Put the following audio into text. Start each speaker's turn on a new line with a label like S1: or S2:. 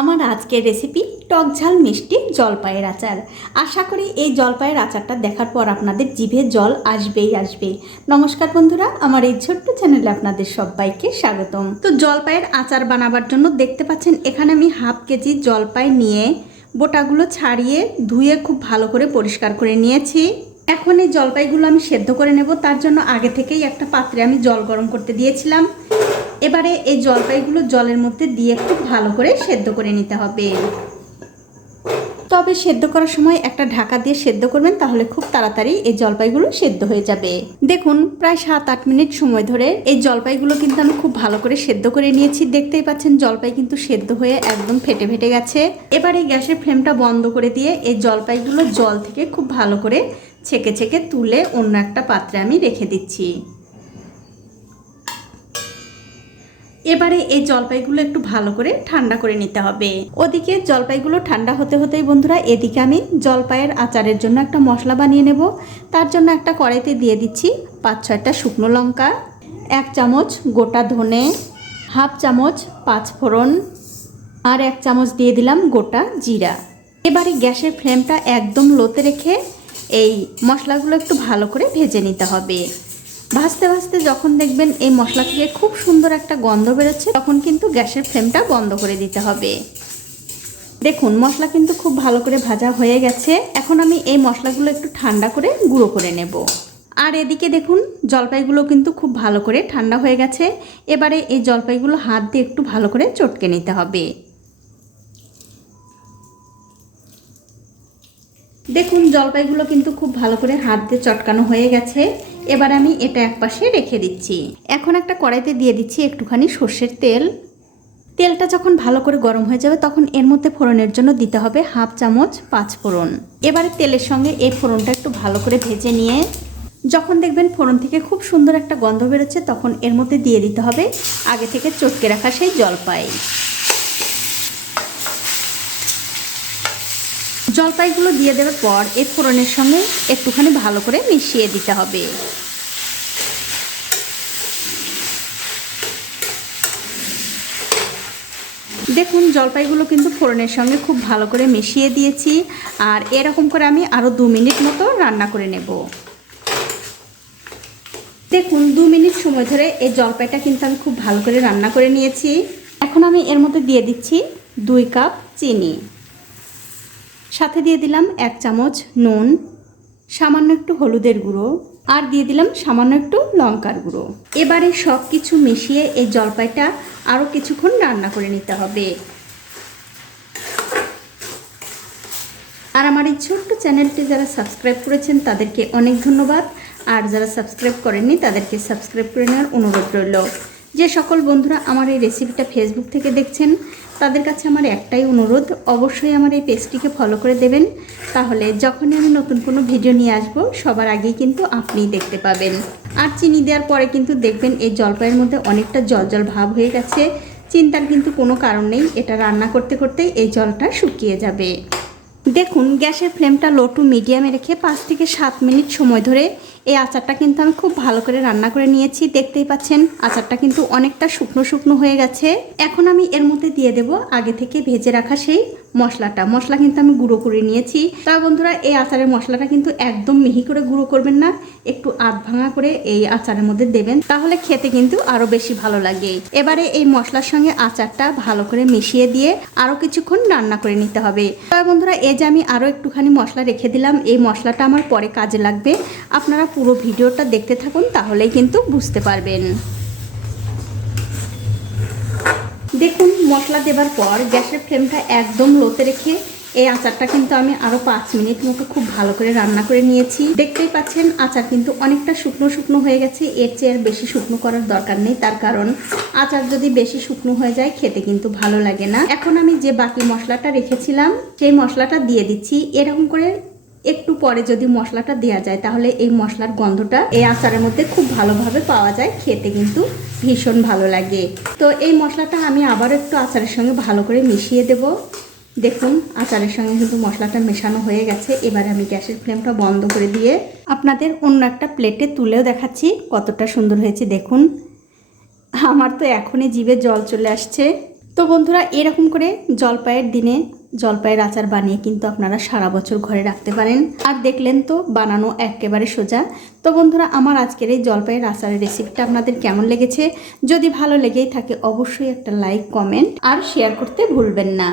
S1: আমার আজকের রেসিপি টক ঝাল মিষ্টি জলপাইয়ের আচার। আশা করি এই জলপাইয়ের আচারটা দেখার পর আপনাদের জিভে জল আসবেই আসবে নমস্কার বন্ধুরা, আমার এই ছোট্ট চ্যানেলে আপনাদের সবাইকে স্বাগতম। তো জলপাইয়ের আচার বানাবার জন্য দেখতে পাচ্ছেন, এখানে আমি হাফ কেজি জলপাই নিয়ে বোটাগুলো ছাড়িয়ে ধুয়ে খুব ভালো করে পরিষ্কার করে নিয়েছি। এখন এই জলপাইগুলো আমি সেদ্ধ করে নেব, তার জন্য আগে থেকেই একটা পাত্রে আমি জল গরম করতে দিয়েছিলাম। এবারে এই জলপাইগুলো জলের মধ্যে দিয়ে খুব ভালো করে সেদ্ধ করে নিতে হবে। তবে সেদ্ধ করার সময় একটা ঢাকা দিয়ে সেদ্ধ করবেন, তাহলে খুব তাড়াতাড়ি এই জলপাইগুলো সেদ্ধ হয়ে যাবে। দেখুন, প্রায় সাত আট মিনিট সময় ধরে এই জলপাইগুলো কিন্তু আমি খুব ভালো করে সেদ্ধ করে নিয়েছি। দেখতেই পাচ্ছেন, জলপাই কিন্তু সেদ্ধ হয়ে একদম ফেটে ফেটে গেছে। এবার এই গ্যাসের ফ্লেমটা বন্ধ করে দিয়ে এই জলপাইগুলো জল থেকে খুব ভালো করে ছেঁকে ছেঁকে তুলে অন্য একটা পাত্রে আমি রেখে দিচ্ছি। এবারে এই জলপাইগুলো একটু ভালো করে ঠান্ডা করে নিতে হবে। ওদিকে জলপাইগুলো ঠান্ডা হতে হতেই বন্ধুরা, এদিকে আমি জলপাইয়ের আচারের জন্য একটা মশলা বানিয়ে নেব। তার জন্য একটা কড়াইতে দিয়ে দিচ্ছি পাঁচ ছয়টা শুকনো লঙ্কা, এক চামচ গোটা ধনে, হাফ চামচ পাঁচ ফোড়ন, আর এক চামচ দিয়ে দিলাম গোটা জিরা। এবারে গ্যাসের ফ্লেমটা একদম লোতে রেখে এই মশলাগুলো একটু ভালো করে ভেজে নিতে হবে। ভাজতে ভাজতে যখন দেখবেন এই মশলা থেকে খুব সুন্দর একটা গন্ধ বেরোচ্ছে, তখন কিন্তু গ্যাসের ফ্লেমটা বন্ধ করে দিতে হবে। দেখুন, মশলা কিন্তু খুব ভালো করে ভাজা হয়ে গেছে। এখন আমি এই মশলাগুলো একটু ঠান্ডা করে গুঁড়ো করে নেব। আর এদিকে দেখুন, জলপাইগুলো কিন্তু খুব ভালো করে ঠান্ডা হয়ে গেছে। এবারে এই জলপাইগুলো হাত দিয়ে একটু ভালো করে চটকে নিতে হবে। দেখুন, জলপাইগুলো কিন্তু খুব ভালো করে হাত দিয়ে চটকানো হয়ে গেছে। এবার আমি এটা এক পাশে রেখে দিচ্ছি। এখন একটা কড়াইতে দিয়ে দিচ্ছি একটুখানি সর্ষের তেল। তেলটা যখন ভালো করে গরম হয়ে যাবে তখন এর মধ্যে ফোড়নের জন্য দিতে হবে হাফ চামচ পাঁচ ফোড়ন। এবারে তেলের সঙ্গে এই ফোড়নটা একটু ভালো করে ভেজে নিয়ে যখন দেখবেন ফোড়ন থেকে খুব সুন্দর একটা গন্ধ বেরোচ্ছে তখন এর মধ্যে দিয়ে দিতে হবে আগে থেকে চটকে রাখা সেই জলপাই। জলপাইগুলো দিয়ে দেওয়ার পর এই ফোড়নের সঙ্গে একটুখানি ভালো করে মিশিয়ে দিতে হবে। দেখুন, জলপাইগুলো কিন্তু ফোড়নের সঙ্গে খুব ভালো করে মিশিয়ে দিয়েছি আর এরকম করে আমি আরও দু মিনিট মতো রান্না করে নেব। দেখুন, দু মিনিট সময় ধরে এই জলপাইটা কিন্তু আমি খুব ভালো করে রান্না করে নিয়েছি। এখন আমি এর মধ্যে দিয়ে দিচ্ছি দুই কাপ চিনি। সাথে দিয়ে দিলাম এক চামচ নুন, সামান্য একটু হলুদের গুঁড়ো, আর দিয়ে দিলাম সামান্য একটু লঙ্কার গুঁড়ো। এবারে সব কিছু মিশিয়ে এই জলপাইটা আরও কিছুক্ষণ রান্না করে নিতে হবে। আর আমার এই ছোট্ট চ্যানেলটি যারা সাবস্ক্রাইব করেছেন, তাদেরকে অনেক ধন্যবাদ। আর যারা সাবস্ক্রাইব করেননি, তাদেরকে সাবস্ক্রাইব করে নেওয়ার অনুরোধ রইল। যে সকল বন্ধুরা আমার এই রেসিপিটা ফেসবুক থেকে দেখছেন, তাদের কাছে আমার একটাই অনুরোধ, অবশ্যই আমার এই পেজটিকে ফলো করে দেবেন। তাহলে যখনই আমি নতুন কোনো ভিডিও নিয়ে আসব, সবার আগেই কিন্তু আপনিই দেখতে পাবেন। আর চিনি দেওয়ার পরে কিন্তু দেখবেন এই জলপাইয়ের মধ্যে অনেকটা জল জল ভাব হয়ে গেছে। চিন্তার কিন্তু কোনো কারণ নেই, এটা রান্না করতে করতেই এই জলটা শুকিয়ে যাবে। দেখুন, গ্যাসের ফ্লেমটা লো টু মিডিয়ামে রেখে পাঁচ থেকে সাত মিনিট সময় ধরে এই আচারটা কিন্তু আমি খুব ভালো করে রান্না করে নিয়েছি। দেখতেই পাচ্ছেন, আচারটা কিন্তু অনেকটা শুকনো শুকনো হয়ে গেছে। এখন আমি এর মধ্যে দিয়ে দেব আগে থেকে ভেজে রাখা সেই মশলাটা। মশলা কিন্তু আমি গুঁড়ো করে নিয়েছি। তবে বন্ধুরা, এই আচারের মশলাটা কিন্তু একদম মিহি করে গুঁড়ো করবেন না, একটু আধ ভাঙা করে এই আচারের মধ্যে দেবেন, তাহলে খেতে কিন্তু আরও বেশি ভালো লাগে। এবারে এই মশলার সঙ্গে আচারটা ভালো করে মিশিয়ে দিয়ে আরও কিছুক্ষণ রান্না করে নিতে হবে। তবে বন্ধুরা, এই যে আমি আরও একটুখানি মশলা রেখে দিলাম, এই মশলাটা আমার পরে কাজে লাগবে। আপনারা পুরো ভিডিওটা দেখতে থাকুন, তাহলেই কিন্তু বুঝতে পারবেন। দেখুন, মশলা দেবার পর গ্যাসের ফ্লেমটা একদম লোতে রেখে এই আচারটা কিন্তু আমি আরও পাঁচ মিনিট মতো খুব ভালো করে রান্না করে নিয়েছি। দেখতেই পাচ্ছেন, আচার কিন্তু অনেকটা শুকনো শুকনো হয়ে গেছে। এর চেয়ে আর বেশি শুকনো করার দরকার নেই, তার কারণ আচার যদি বেশি শুকনো হয়ে যায়, খেতে কিন্তু ভালো লাগে না। এখন আমি যে বাকি মশলাটা রেখেছিলাম, সেই মশলাটা দিয়ে দিচ্ছি। এরকম করে একটু পরে যদি মশলাটা দেওয়া যায়, তাহলে এই মশলার গন্ধটা এই আচারের মধ্যে খুব ভালোভাবে পাওয়া যায়। খেতে কিন্তু ভীষণ ভালো লাগে। তো এই মশলাটা আমি আবার একটু আচারের সঙ্গে ভালো করে মিশিয়ে দেব। দেখুন, আচারের সঙ্গে কিন্তু মশলাটা মেশানো হয়ে গেছে। এবার আমি গ্যাসের ফ্লেমটা বন্ধ করে দিয়ে আপনাদের অন্য একটা প্লেটে তুলেও দেখাচ্ছি কতটা সুন্দর হয়েছে। দেখুন, আমার তো এখনই জিভে জল চলে আসছে। তো বন্ধুরা, এরকম করে জলপাইয়ের দিনে জলপাইয়ের আচার বানিয়ে কিন্তু আপনারা সারা বছর ঘরে রাখতে পারেন। আর দেখলেন তো, বানানো একেবারে সোজা। তো বন্ধুরা, আমার আজকের এই জলপাইয়ের আচারের রেসিপিটা আপনাদের কেমন লেগেছে? যদি ভালো লেগেই থাকে, অবশ্যই একটা লাইক কমেন্ট আর শেয়ার করতে ভুলবেন না।